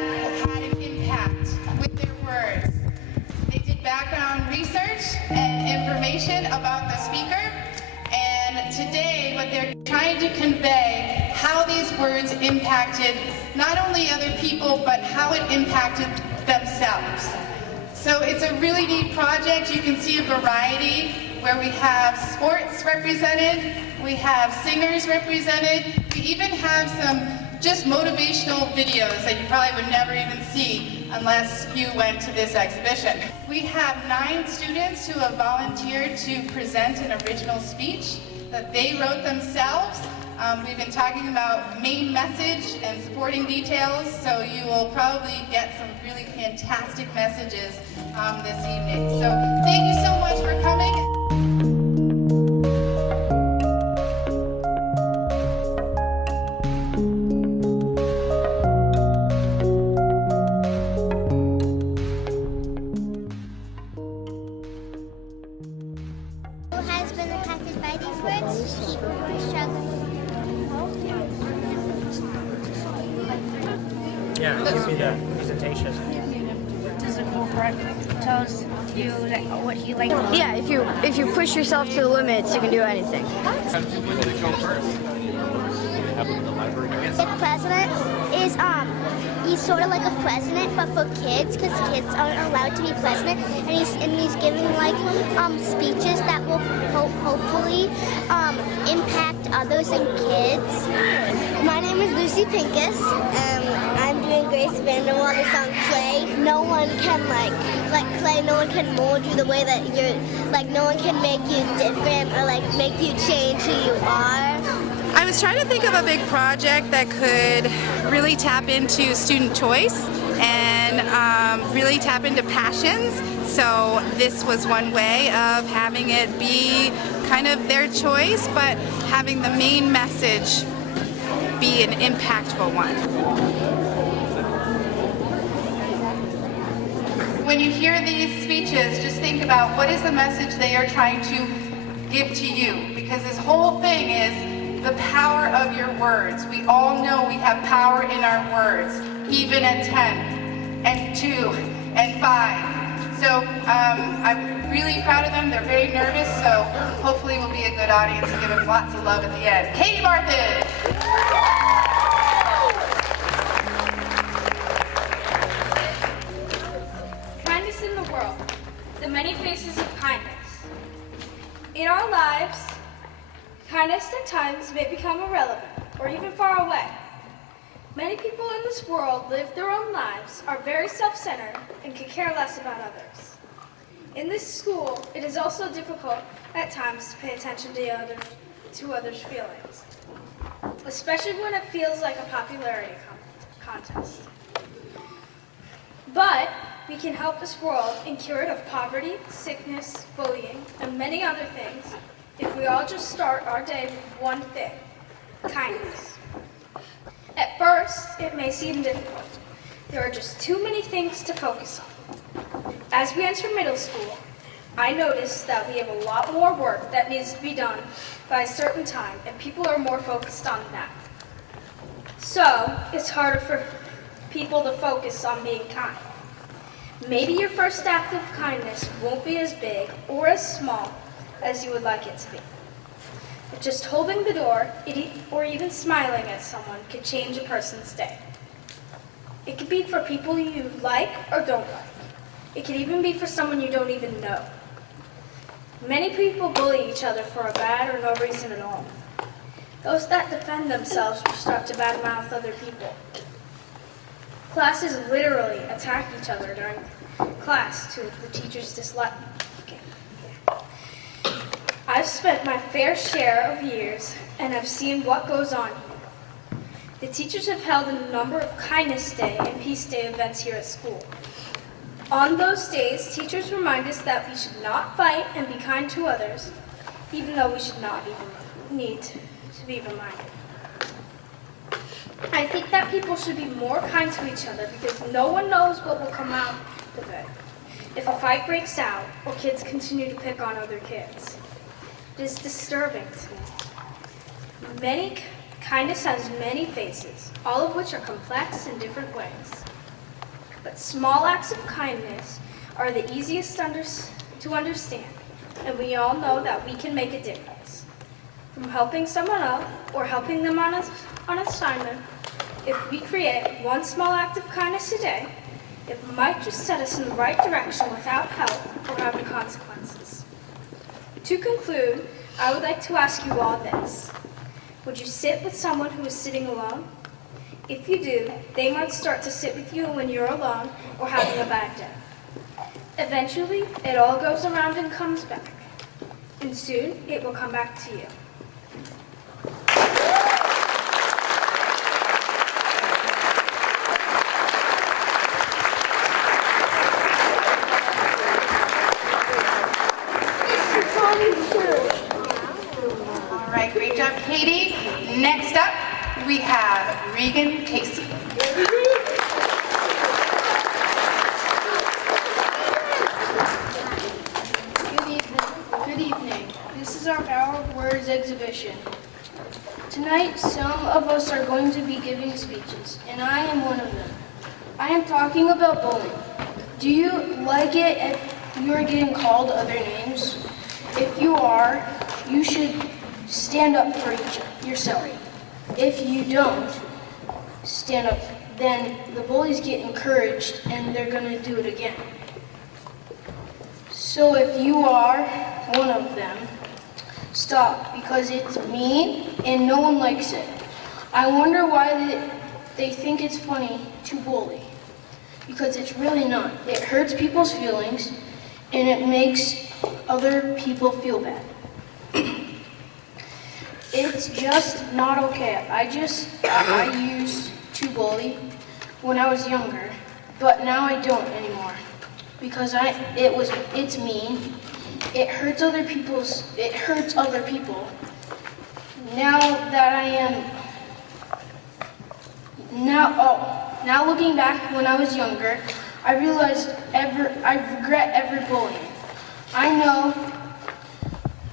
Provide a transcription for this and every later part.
had an impact with their words. They did background research and information about the speaker, and today what they're trying to convey how these words impacted not only other people, but how it impacted themselves. So it's a really neat project. You can see a variety where we have sports represented, we have singers represented, we even have some just motivational videos that you probably would never even see unless you went to this exhibition. We have 9 students who have volunteered to present an original speech that they wrote themselves. We've been talking about main message and supporting details, so you will probably get some really fantastic messages this evening. So thank you so much for coming. Who has been impacted by these words? People who are struggling. Yeah, give me the presentation. Does it go correct? Tells you like what he likes. Yeah, if you push yourself to the limits, you can do anything. The president is he's sort of like a president, but for kids, because kids aren't allowed to be president, and he's giving like speeches that will hopefully impact others and kids. My name is Lucy Pincus, and I'm doing Grace Vanderwater song Play. No one can like Clay. No one can mold you the way that you're like. No one can make you different or like make you change who you are. I was trying to think of a big project that could really tap into student choice and really tap into passions. So this was one way of having it be kind of their choice, but having the main message be an impactful one. When you hear these speeches, just think about what is the message they are trying to give to you, because this whole thing is the power of your words. We all know we have power in our words, even at 10 and 2 and 5. So I'm really proud of them. They're very nervous, so hopefully we'll be a good audience and give them lots of love at the end. Katie Martin! Kindness in the world, the many faces of kindness. In our lives, kindness at times may become irrelevant or even far away. Many people in this world live their own lives, are very self-centered, and could care less about others. In this school, it is also difficult at times to pay attention to others' feelings, especially when it feels like a popularity contest. But we can help this world and cure it of poverty, sickness, bullying, and many other things if we all just start our day with one thing: kindness. At first, it may seem difficult. There are just too many things to focus on. As we enter middle school, I noticed that we have a lot more work that needs to be done by a certain time, and people are more focused on that. So, it's harder for people to focus on being kind. Maybe your first act of kindness won't be as big or as small as you would like it to be. But just holding the door or even smiling at someone could change a person's day. It could be for people you like or don't like. It could even be for someone you don't even know. Many people bully each other for a bad or no reason at all. Those that defend themselves will start to badmouth other people. Classes literally attack each other during class to the teacher's dislike. I've spent my fair share of years and have seen what goes on here. The teachers have held a number of Kindness Day and Peace Day events here at school. On those days, teachers remind us that we should not fight and be kind to others, even though we should not need to be reminded. I think that people should be more kind to each other because no one knows what will come out of it if a fight breaks out or kids continue to pick on other kids. It is disturbing to me. Kindness has many faces, all of which are complex in different ways. But small acts of kindness are the easiest to understand, and we all know that we can make a difference. From helping someone up or helping them on an assignment, if we create one small act of kindness a day, it might just set us in the right direction without help or having consequences. To conclude, I would like to ask you all this. Would you sit with someone who is sitting alone? If you do, they might start to sit with you when you're alone or having a bad day. Eventually, it all goes around and comes back, and soon it will come back to you. All right, great job, Katie. Next up, we have Regan Casey. Good evening. This is our Power of Words exhibition. Tonight, some of us are going to be giving speeches, and I am one of them. I am talking about bullying. Do you like it if you are getting called other names? If you are, you should stand up for yourself. If you don't stand up, then the bullies get encouraged and they're going to do it again. So if you are one of them, stop, because it's mean and no one likes it. I wonder why they think it's funny to bully, because it's really not. It hurts people's feelings and it makes other people feel bad. It's just not okay. I used to bully when I was younger, but now I don't anymore, because it's mean. It hurts other people. Now that I am now looking back when I was younger, I realized I regret every bullying. I know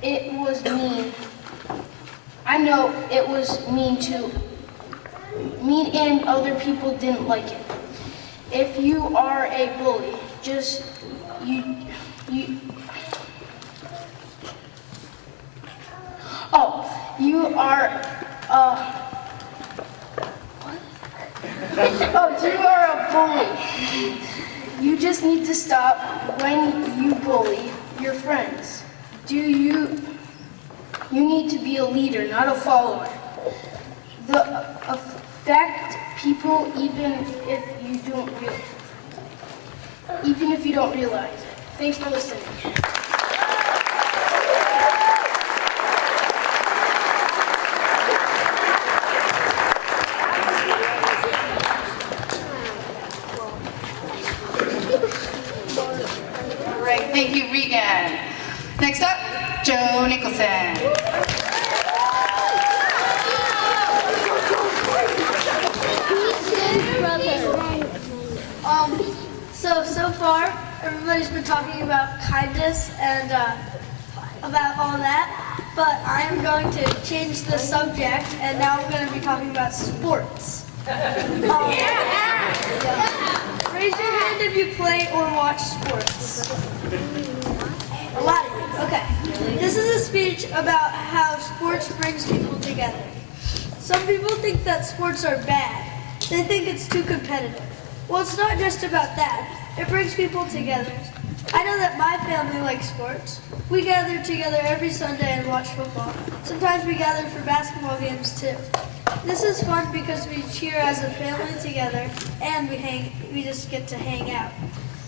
it was mean. I know it was mean and other people didn't like it. If you are a bully, you are a bully. You just need to stop when you bully your friends. You need to be a leader, not a follower. Affect people even if you don't realize it. Thanks for listening. All right, thank you, Regan. Next up, Joe Nicholson. So far, everybody's been talking about kindness and about all that, but I am going to change the subject, and now I'm going to be talking about sports. Raise your hand if you play or watch sports. A lot of you. Okay. This is a speech about how sports brings people together. Some people think that sports are bad. They think it's too competitive. Well, it's not just about that. It brings people together. I know that my family likes sports. We gather together every Sunday and watch football. Sometimes we gather for basketball games too. This is fun because we cheer as a family together and we just get to hang out.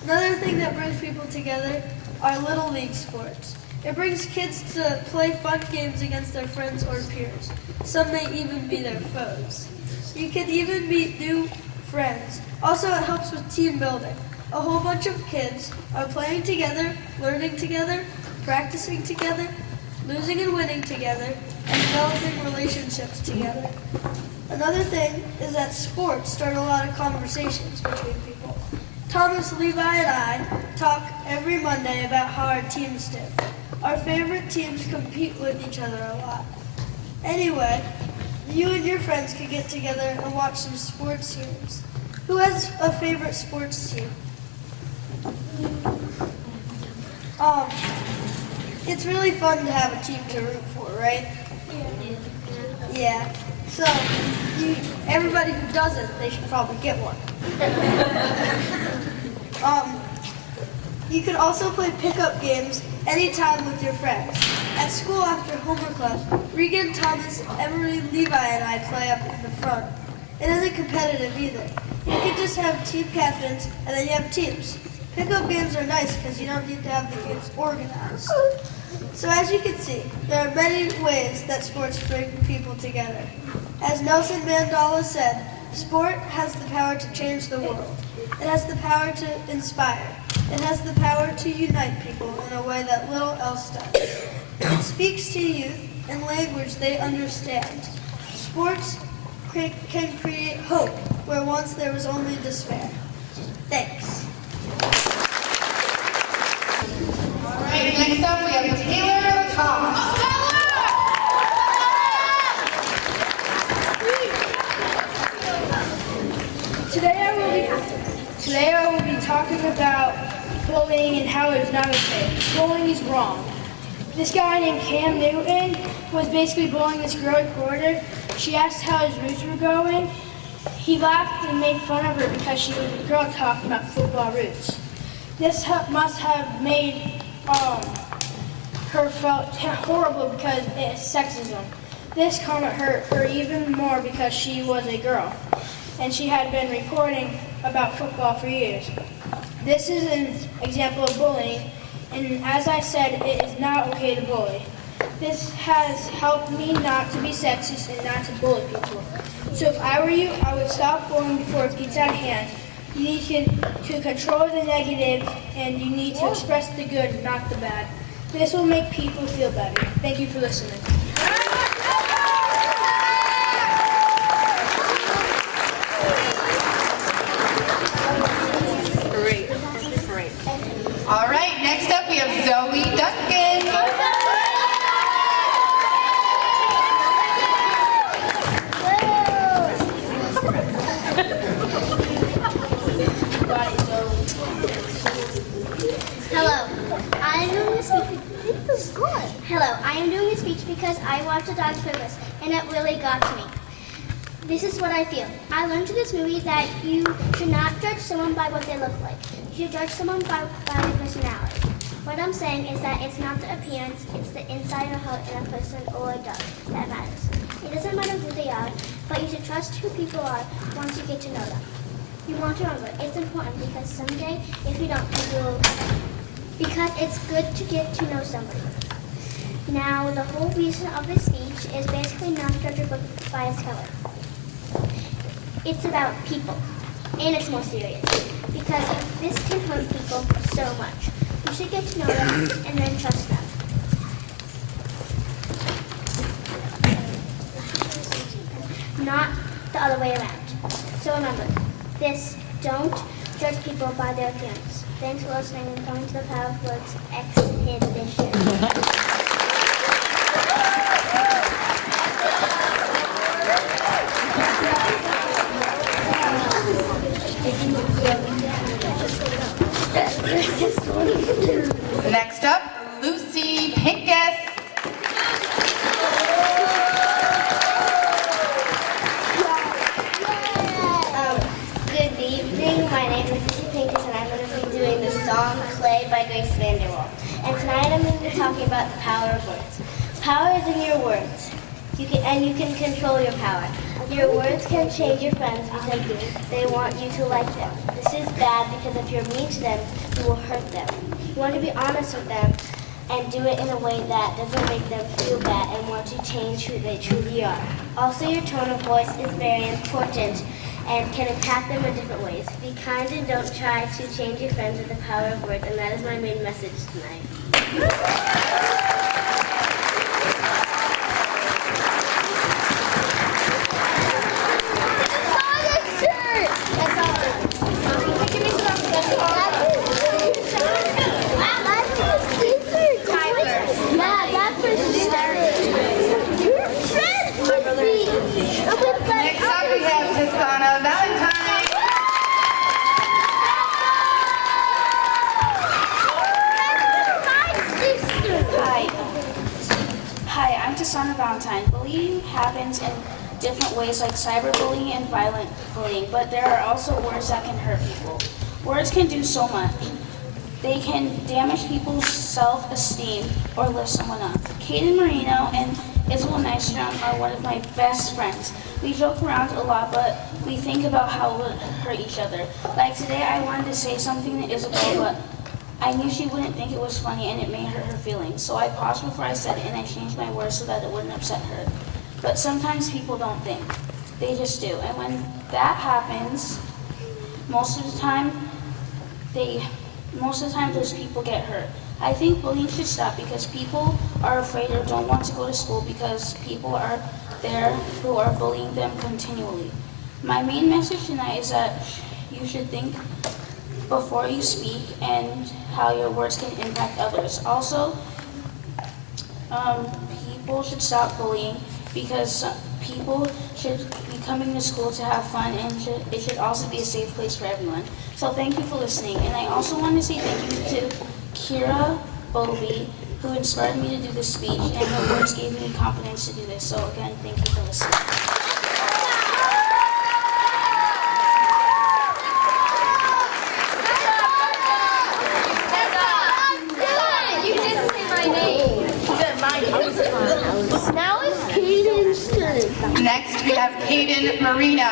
Another thing that brings people together are Little League sports. It brings kids to play fun games against their friends or peers. Some may even be their foes. You can even meet new friends. Also, it helps with team building. A whole bunch of kids are playing together, learning together, practicing together, losing and winning together, and developing relationships together. Another thing is that sports start a lot of conversations between people. Thomas, Levi, and I talk every Monday about how our teams did. Our favorite teams compete with each other a lot. Anyway, you and your friends could get together and watch some sports games. Who has a favorite sports team? It's really fun to have a team to root for, right? Yeah. So, everybody who doesn't, they should probably get one. You can also play pickup games anytime with your friends. At school after homework class, Regan, Thomas, Emery, Levi, and I play up in the front. It isn't competitive either. You can just have team captains, and then you have teams. Pickup games are nice because you don't need to have the games organized. So as you can see, there are many ways that sports bring people together. As Nelson Mandela said, sport has the power to change the world. It has the power to inspire. It has the power to unite people in a way that little else does. It speaks to youth in language they understand. Sports can create hope where once there was only despair. Thanks. All right, next up we have Taylor Thomas. Today I will be talking about bullying and how it's not okay. Bullying is wrong. This guy named Cam Newton was basically bullying this girl reporter. She asked how his roots were going. He laughed and made fun of her because she was a girl talking about football roots. This must have made her felt horrible because it's sexism. This comment hurt her even more because she was a girl and she had been reporting about football for years. This is an example of bullying, and as I said, it is not okay to bully. This has helped me not to be sexist and not to bully people. So if I were you, I would stop bullying before it gets out of hand. You need to control the negative, and you need to express the good, not the bad. This will make people feel better. Thank you for listening. All right, next up we have Zoe Duncan. Hello, I am doing this speech because I watched A Dog's Purpose, and it really got to me. This is what I feel. I learned through this movie that you should not judge someone by what they look like. You should judge someone by their personality. What I'm saying is that it's not the appearance, it's the inside of a heart in a person or a dog that matters. It doesn't matter who they are, but you should trust who people are once you get to know them. You want to remember, it's important because someday, if you don't, you will. Because it's good to get to know somebody. Now, the whole reason of this speech is basically not to judge a book by its cover. It's about people, and it's more serious, because this can hurt people so much. You should get to know them and then trust them. Not the other way around. So remember, don't judge people by their appearance. Thanks for listening and coming to the Power of Words exhibition. Next up, Lucy Pincus. Good evening, my name is Lucy Pincus and I'm going to be doing the song Clay by Grace Vanderwall. And tonight I'm going to be talking about the power of words. Power is in your words. You can control your power. Your words can change your friends because they want you to like them. This is bad because if you're mean to them, you will hurt them. You want to be honest with them and do it in a way that doesn't make them feel bad and want to change who they truly are. Also, your tone of voice is very important and can impact them in different ways. Be kind and don't try to change your friends with the power of words, and that is my main message tonight. Santa Valentine. Bullying happens in different ways like cyberbullying and violent bullying, but there are also words that can hurt people. Words can do so much. They can damage people's self-esteem or lift someone up. Kaden Marino and Isabel Nystrom are one of my best friends. We joke around a lot, but we think about how we hurt each other. Like today, I wanted to say something to Isabel, but I knew she wouldn't think it was funny and it may hurt her feelings. So I paused before I said it and I changed my words so that it wouldn't upset her. But sometimes people don't think. They just do. And when that happens, most of the time those people get hurt. I think bullying should stop because people are afraid or don't want to go to school because people are there who are bullying them continually. My main message tonight is that you should think before you speak and how your words can impact others. Also, people should stop bullying because people should be coming to school to have fun, and it should also be a safe place for everyone. So thank you for listening. And I also want to say thank you to Kira Bovey, who inspired me to do this speech, and her words gave me confidence to do this. So again, thank you for listening. Now it's Kaden's turn. Next, we have Kaden Marino.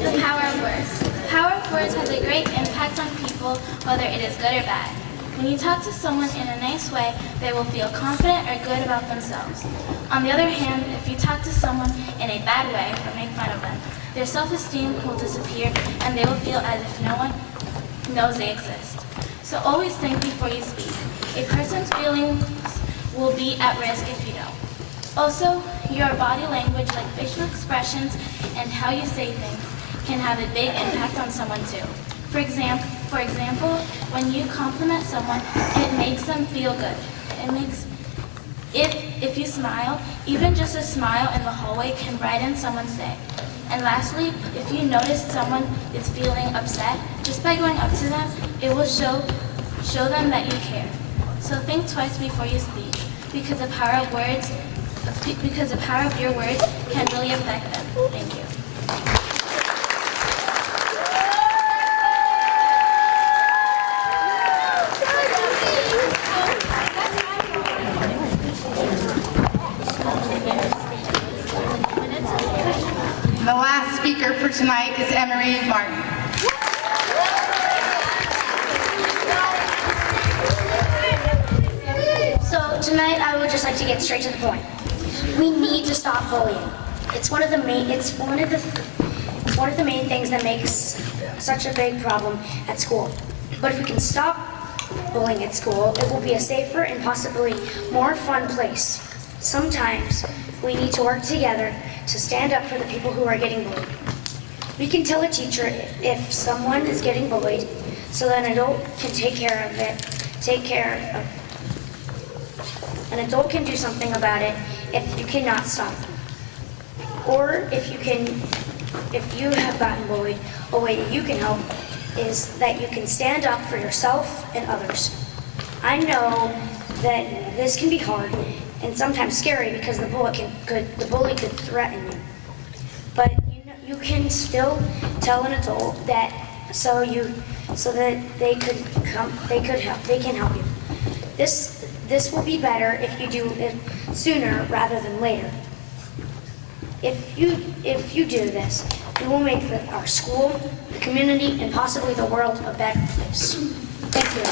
The power of words. The power of words has a great impact on people, whether it is good or bad. When you talk to someone in a nice way, they will feel confident or good about themselves. On the other hand, if you talk to someone in a bad way or make fun of them, their self-esteem will disappear and they will feel as if no one knows they exist. So always think before you speak. A person's feelings will be at risk if you don't. Also, your body language, like facial expressions and how you say things, can have a big impact on someone too. For example, when you compliment someone, it makes them feel good. If you smile, even just a smile in the hallway can brighten someone's day. And lastly, if you notice someone is feeling upset, just by going up to them, it will show them that you care. So think twice before you speak, because the power of your words can really affect them. Thank you. The last speaker for tonight is Emery Martin. So tonight I would just like to get straight to the point. We need to stop bullying. It's one of the main things that makes such a big problem at school. But if we can stop bullying at school, it will be a safer and possibly more fun place. Sometimes we need to work together to stand up for the people who are getting bullied. We can tell a teacher if someone is getting bullied so that an adult can an adult can do something about it if you cannot stop them. Or if you have gotten bullied, a way that you can help is that you can stand up for yourself and others. I know that this can be hard and sometimes scary because the bully could threaten you. But you can still tell an adult that so that they can help you. This will be better if you do it sooner rather than later. If you do this, you will make our school, the community, and possibly the world a better place. Thank you.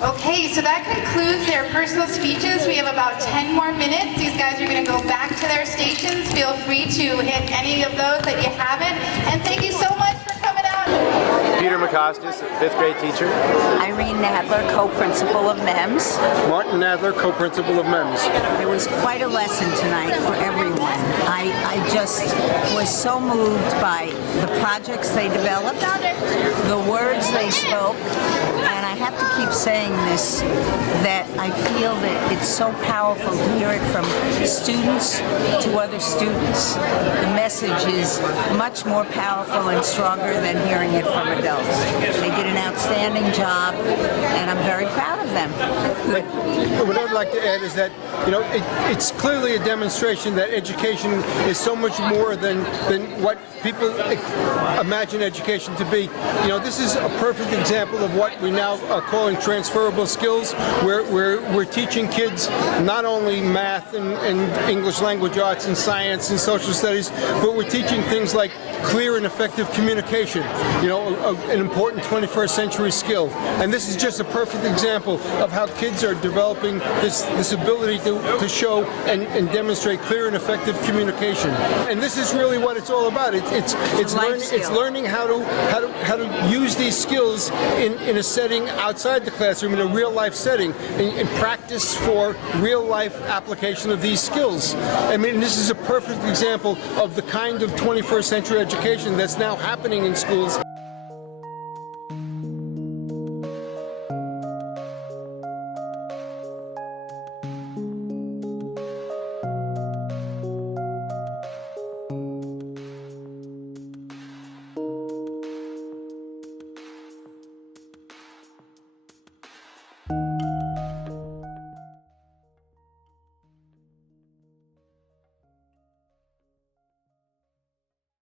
Okay, so that concludes their personal speeches. We have about 10 more minutes. These guys are going to go back to their stations. Feel free to hit any of those that you haven't. And thank you so much for coming out. Peter Costas, 5th grade teacher. Irene Nadler, co-principal of MEMS. Martin Nadler, co-principal of MEMS. There was quite a lesson tonight for everyone. I just was so moved by the projects they developed, the words they spoke, and I have to keep saying this, that I feel that it's so powerful to hear it from students to other students. The message is much more powerful and stronger than hearing it from adults. They did an outstanding job, and I'm very proud of them. What I'd like to add is that, it's clearly a demonstration that education is so much more than what people imagine education to be. This is a perfect example of what we now are calling transferable skills, where we're teaching kids not only math and English language arts and science and social studies, but we're teaching things like clear and effective communication, an important 21st century skill. And this is just a perfect example of how kids are developing this ability to show and demonstrate clear and effective communication. And this is really what it's all about. It's learning how to use these skills in a setting outside the classroom, in a real life setting, in practice for real life application of these skills. I mean, this is a perfect example of the kind of 21st century education that's now happening in schools.